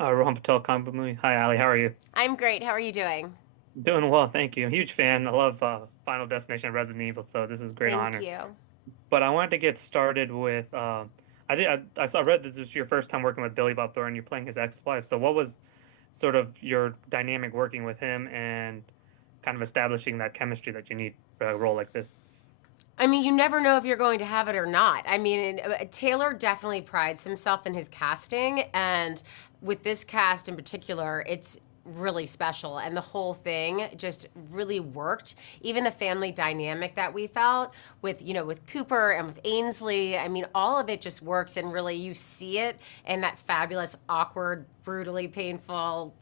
Rohan Patel Kambumi. Hi, Ali. How are you? I'm great. How are you doing? Doing well, thank you. I'm a huge fan. I love Final Destination and Resident Evil, so this is a great Thank honor. you. But I wanted to get started with I read that this was your first time working with Billy Bob Thornton. You're playing his ex-wife. So what was sort of your dynamic working with him and kind of establishing that chemistry that you need for a role like this? I mean, you never know if you're going to have it or not. I mean, Taylor definitely prides himself in his casting, and with this cast in particular, it's really special and the whole thing just really worked. Even the family dynamic that we felt with, with Cooper and with Ainsley, I mean, all of it just works, and really you see it in that fabulous, awkward, brutally painful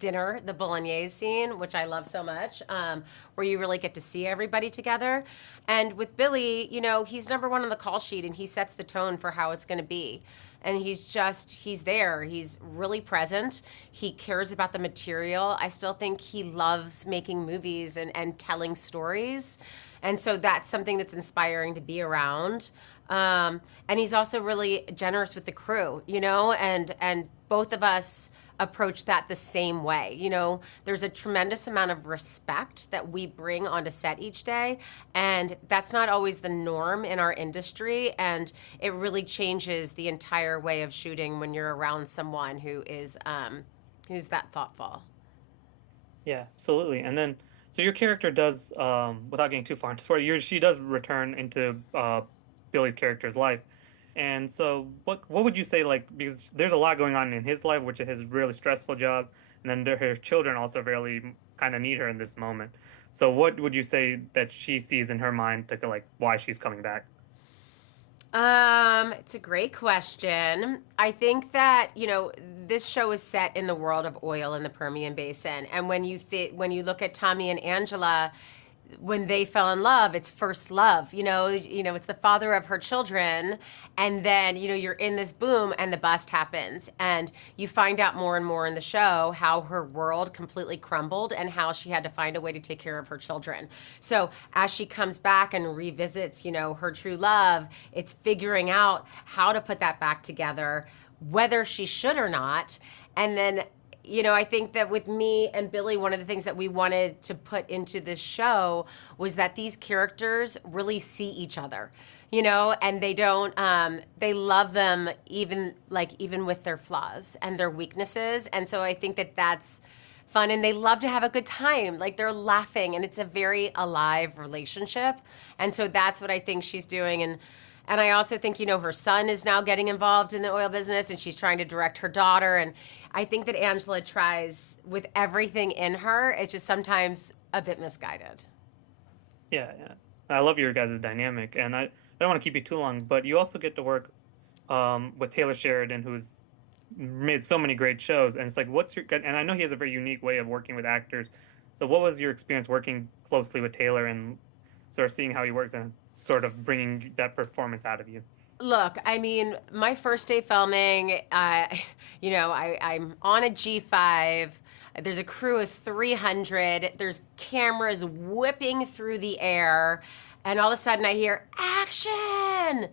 dinner, the bolognese scene, which I love so much, where you really get to see everybody together. And with Billy, he's number one on the call sheet, and he sets the tone for how it's going to be. And he's there. He's really present. He cares about the material. I still think he loves making movies and telling stories. And so that's something that's inspiring to be around. And he's also really generous with the crew, and both of us approach that the same way. There's a tremendous amount of respect that we bring onto set each day, and that's not always the norm in our industry, and it really changes the entire way of shooting when you're around someone who's that thoughtful. Yeah, absolutely. And then so your character does without getting too far into spoiler, she does return into Billy's character's life. And so what would you say, like, because there's a lot going on in his life, which is his really stressful job, and then her children also really kind of need her in this moment. So what would you say that she sees in her mind to like why she's coming back? It's a great question. I think that, this show is set in the world of oil in the Permian Basin. And when you look at Tommy and Angela, when they fell in love, it's first love. It's the father of her children, and then you're in this boom, and the bust happens, and you find out more and more in the show how her world completely crumbled and how she had to find a way to take care of her children. So as she comes back and revisits, her true love, it's figuring out how to put that back together, whether she should or not, and then I think that with me and Billy, one of the things that we wanted to put into this show was that these characters really see each other, and they don't, they love them even with their flaws and their weaknesses. And so I think that that's fun, and they love to have a good time. Like, they're laughing, and it's a very alive relationship. And so that's what I think she's doing. And I also think, her son is now getting involved in the oil business, and she's trying to direct her daughter. And I think that Angela tries with everything in her. It's just sometimes a bit misguided. Yeah, yeah. I love your guys' dynamic, and I don't want to keep you too long, but you also get to work with Taylor Sheridan, who's made so many great shows. And it's like, and I know he has a very unique way of working with actors. So, what was your experience working closely with Taylor and sort of seeing how he works and sort of bringing that performance out of you? Look, I mean, my first day filming, I'm on a G5. There's a crew of 300. There's cameras whipping through the air. And all of a sudden I hear action.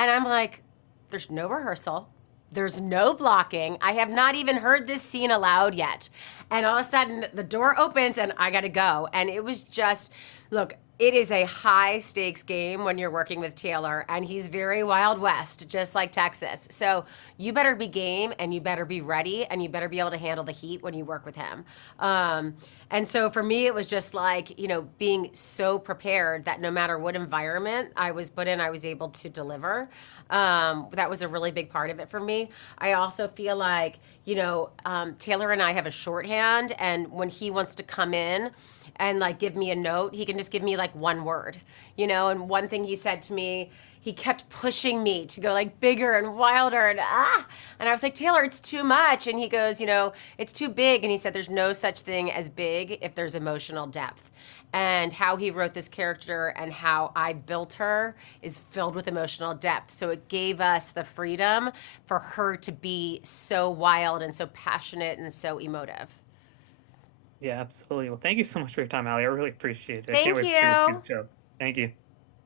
And I'm like, there's no rehearsal. There's no blocking. I have not even heard this scene aloud yet. And all of a sudden, the door opens and I gotta go. And it was just, look, it is a high stakes game when you're working with Taylor, and he's very Wild West, just like Texas. So you better be game, and you better be ready, and you better be able to handle the heat when you work with him. And so for me, it was just like, being so prepared that no matter what environment I was put in, I was able to deliver. That was a really big part of it for me. I also feel like, Taylor and I have a shorthand, and when he wants to come in and like give me a note, he can just give me like one word, and one thing he said to me, he kept pushing me to go like bigger and wilder, and I was like, Taylor, it's too much. And he goes, it's too big. And he said, there's no such thing as big if there's emotional depth. And how he wrote this character and how I built her is filled with emotional depth. So it gave us the freedom for her to be so wild and so passionate and so emotive. Yeah, absolutely. Well, thank you so much for your time, Ali. I really appreciate it. I can't Thank wait for you to see you. the show. Thank you.